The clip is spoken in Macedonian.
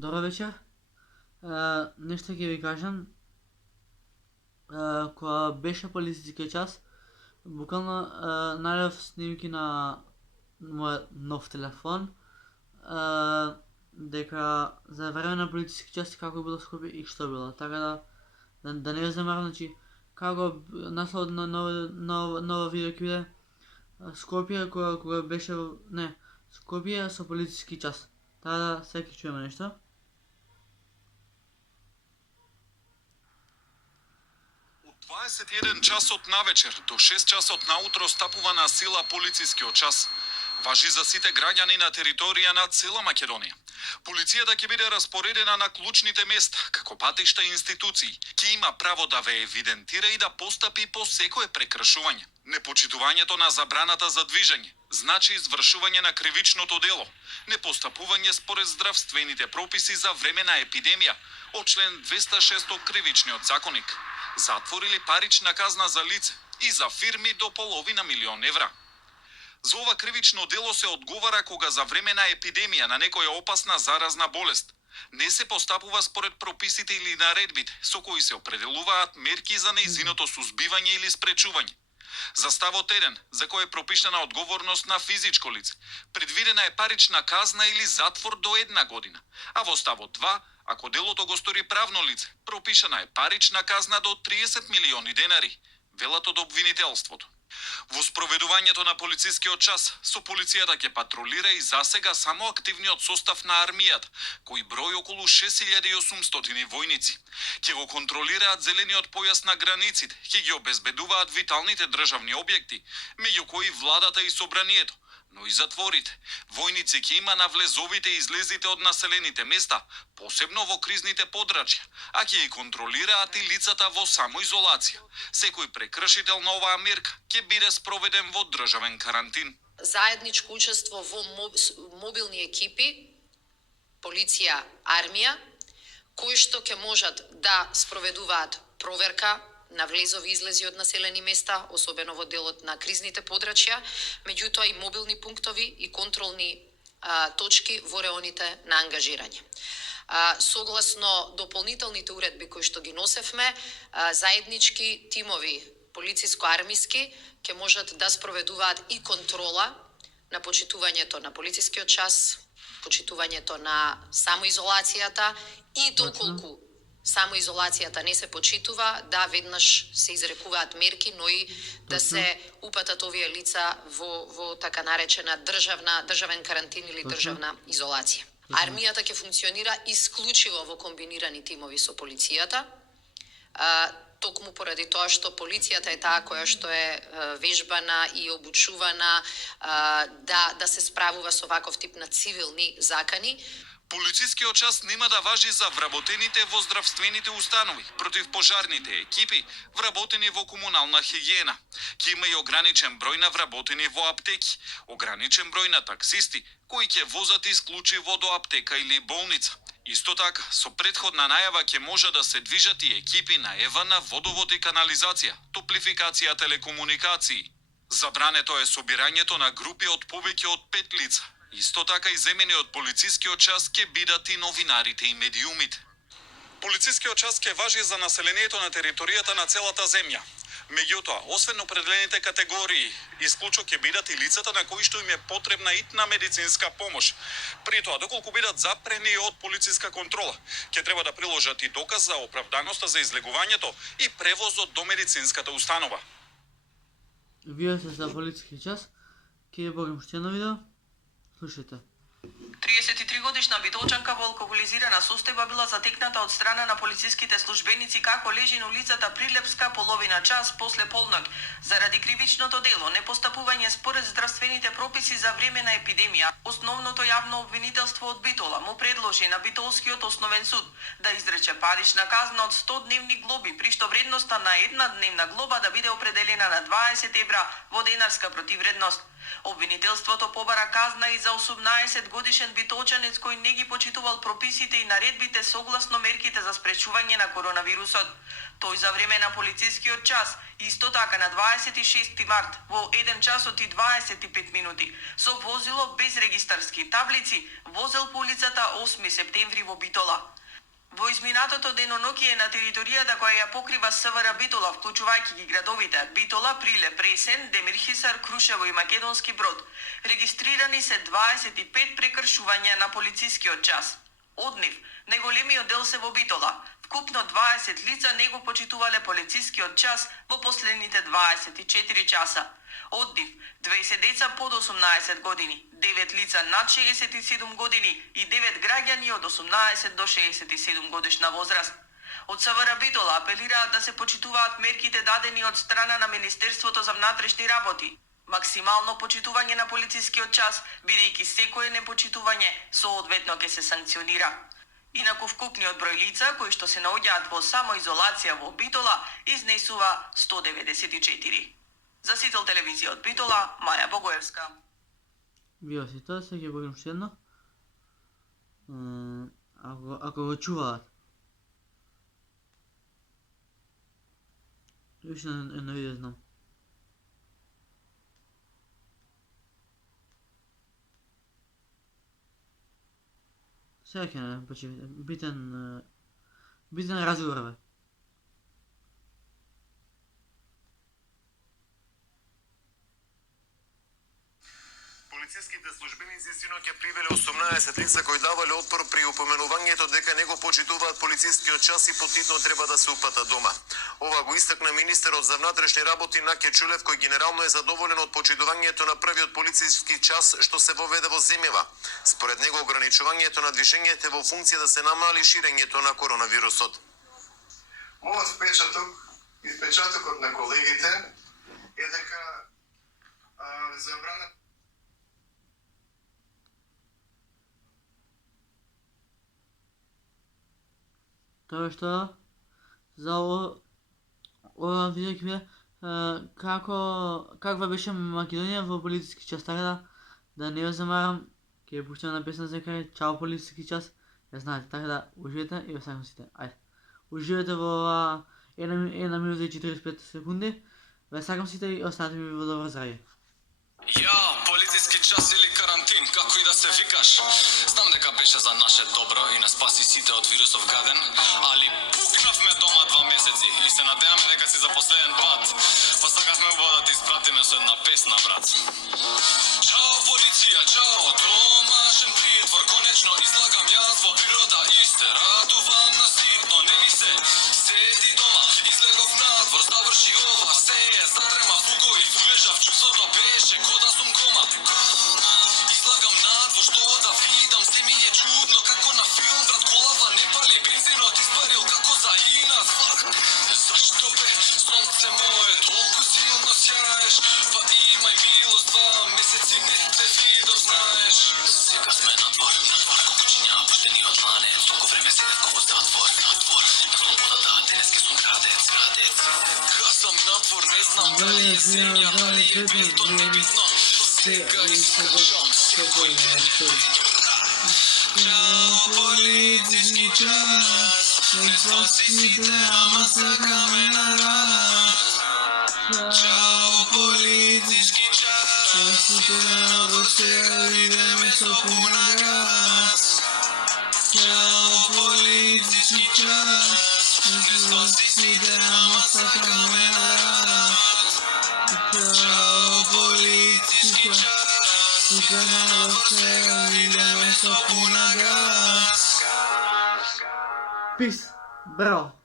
Добър вечер. Нещо ќе ви кажам. Кога беше полицейския час, буквално најдов снимки на мојот нов телефон, дека за време на полицейски час како било Скопје и што било. Така да не ви замарам, значи како наслов на нова видео ќе биде Скопје кога беше не, Скопје со полицейски час. Така да сега ќе чуеме нешто. Од 21 часот навечер до 6 часот наутро стапува на сила полицискиот час. Важи за сите граѓани на територија на цела Македонија. Полицијата ќе биде распоредена на клучните места, како патишта и институции. Ќе има право да ве евидентира и да постапи по секое прекршување. Непочитувањето на забраната за движење значи извршување на кривичното дело. Непостапување според здравствените прописи за време на епидемија од член 206 од Кривичниот законник. Затвор или парична казна за лице и за фирми до половина милион евра. За ова кривично дело се одговара кога за време на епидемија на некоја опасна заразна болест не се постапува според прописите или наредбите со кои се определуваат мерки за нејзиното сузбивање или спречување. За ставот 1, за кој е пропишана одговорност на физичко лице, предвидена е парична казна или затвор до 1 година, а во ставот 2, ако делото го стори правно лице, пропишана е парична казна до 30 милиони денари, велат од обвинителството. Во спроведувањето на полицискиот час, со полицијата ќе патролира и засега само активниот состав на армијата, кој брои околу 6800 војници. Ќе го контролираат зелениот појас на границите, ќе ги обезбедуваат виталните државни објекти, меѓу кои владата и собранието, но и затворите. Војници ќе има на влезовите и излезите од населените места, посебно во кризните подрачја, а ќе ги контролираат и лицата во самоизолација. Секој прекршител на оваа мерка ќе биде спроведен во државен карантин. Заедничко учество во мобилни екипи, полиција, армија, кои што ќе можат да спроведуваат проверка на влезови и излези од населени места, особено во делот на кризните подрачја, меѓутоа и мобилни пунктови и контролни точки во реоните на ангажирање. Согласно дополнителните уредби кои што ги носевме, заеднички тимови полициско-армиски ќе можат да спроведуваат и контрола на почитувањето на полицискиот час, почитувањето на самоизолацијата и доколку самоизолацијата не се почитува, да веднаш се изрекуваат мерки, но и да се упатат овие лица во така наречена државен карантин или државна изолација. Армијата ќе функционира исклучиво во комбинирани тимови со полицијата, токму поради тоа што полицијата е таа која што е вежбана и обучувана да се справува со ваков тип на цивилни закани. Полицискиот час нема да важи за вработените во здравствените установи, противпожарните екипи, вработени во комунална хигиена. Ќе има и ограничен број на вработени во аптеки, ограничен број на таксисти, кои ќе возат исклучиво до аптека или болница. Исто така, со претходна најава ќе може да се движат и екипи на ЕВН, водовод и канализација, топлификација, телекомуникации. Забрането е собирањето на групи од повеќе од 5 лица. Исто така и земени од полицискиот час ќе бидат и новинарите и медиумите. Полицискиот час ќе важи за населението на територијата на целата земја. Меѓутоа, освен определените категории, исклучок ќе бидат и лицата на кои што им е потребна итна медицинска помош. При тоа, доколку бидат запрени од полициска контрола, ќе треба да приложат и доказ за оправданоста за излегувањето и превозот до медицинската установа. Вие сте за полицейски час. Ќе богам уште едно видео. Слушайте. 33-годишна битолчанка во алкохолизирана состојба била затекната од страна на полициските службеници како лежи на улицата Прилепска половина час после полног заради кривичното дело, непостапување според здравствените прописи за време на епидемија. Основното јавно обвинителство од Битола му предложи на Битолскиот основен суд да изрече парична казна од 100 дневни глоби, при што вредноста на една дневна глоба да биде определена на 20 евра во денарска противредност. Обвинителството побара казна и за 18 годишен битолчанец кој не ги почитувал прописите и наредбите согласно мерките за спречување на коронавирусот. Тој за време на полицискиот час, исто така на 26 март во 1 часот и 25 минути, со возило без регистарски таблици, возел по улицата 8 септември во Битола. Во изминатото деноноќие на територијата која ја покрива СВР Битола, вклучувајќи ги градовите Битола, Прилеп, Ресен, Демирхисар, Крушево и Македонски Брод, регистрирани се 25 прекршувања на полицискиот час. Од нив, најголемиот дел се во Битола. Вкупно 20 лица не го почитувале полицискиот час во последните 24 часа. Од нив, 20 деца под 18 години, 9 лица над 67 години и 9 граѓани од 18 до 67 годишна возраст. Од СВР Битола апелираат да се почитуваат мерките дадени од страна на Министерството за внатрешни работи. Максимално почитување на полицискиот час, бидејќи секое непочитување соодветно ќе се санкционира. Инаку вкупниот број лица кои што се наоѓаат во самоизолација во Битола изнесува 194. За Сител телевизија од Битола, Маја Богоевска. Bio si to, sad je Bogom še jedno. Ako го čuvat. Još jedno video znam. Сега не, почекайте. Битен разговор, бе. Полициските службеници синоќа привеле 18 лица кои давале отпор при упоменувањето дека не го почитуваат полицискиот час и потитно треба да се упатат дома. Ова го истакна министерот за внатрешни работи Наке Чулев, кој генерално е задоволен од почитувањето на првиот полициски час што се воведе во земјава. Според него ограничувањето на движењето е во функција да се намали ширењето на коронавирусот. Мојот впечатокот на колегите е дека забрана Тоа што за ова видео ќе биде каква беше Македонија во полициски час, така да не ја замарам, ќе ја пуштам на песна за крај, чао полициски час, ја знаете, така да уживете и ја сакам сите. Ајде, уживете во ова 1 минута и 45 секунди, ја сакам сите и останете ми во добро здравје. Ја, полициски час или карантин, како и да се викаш. Знам дека беше за наше добро и не спаси сите од вирусов гаден, али пукнавме дома 2 месеци и се надеваме дека си за последен пат. Па сакавме убаво да те испратиме со една песна, брат. Чао полиција, чао, домашен притвор, конечно излагам јас во природа и се радувам на ситно, не ми се седи дома, излегов надвор, заврши ова, се е затрема фуго и фулежав, чувството беше ко да сум кома. Излагам надвор, што да видам, се ми е чудно, како на филм, брат, колава не пали, бензинот испарил, како за инат, фак. Зашто бе, сонце мое, толку силно сјаеш, па имај милост, 2 месеци не те видов, знаеш. Сега сме надвор, колку чинја пуштени од лане, толку време седев како затвор, на слободата, денески сум градец. Казам надвор, не знам дали е земја, дали е бетон, небитно, сега искачам секој метод. Чао полициски час, не спаси сите, ама сакаме на рад. Чао полициски час, во сега идеме со пуна газ. Чао полициски час, не спаси сите, ама сакаме на рад. Чао полициски час, во сега идеме со пуна газ. Peace, браво!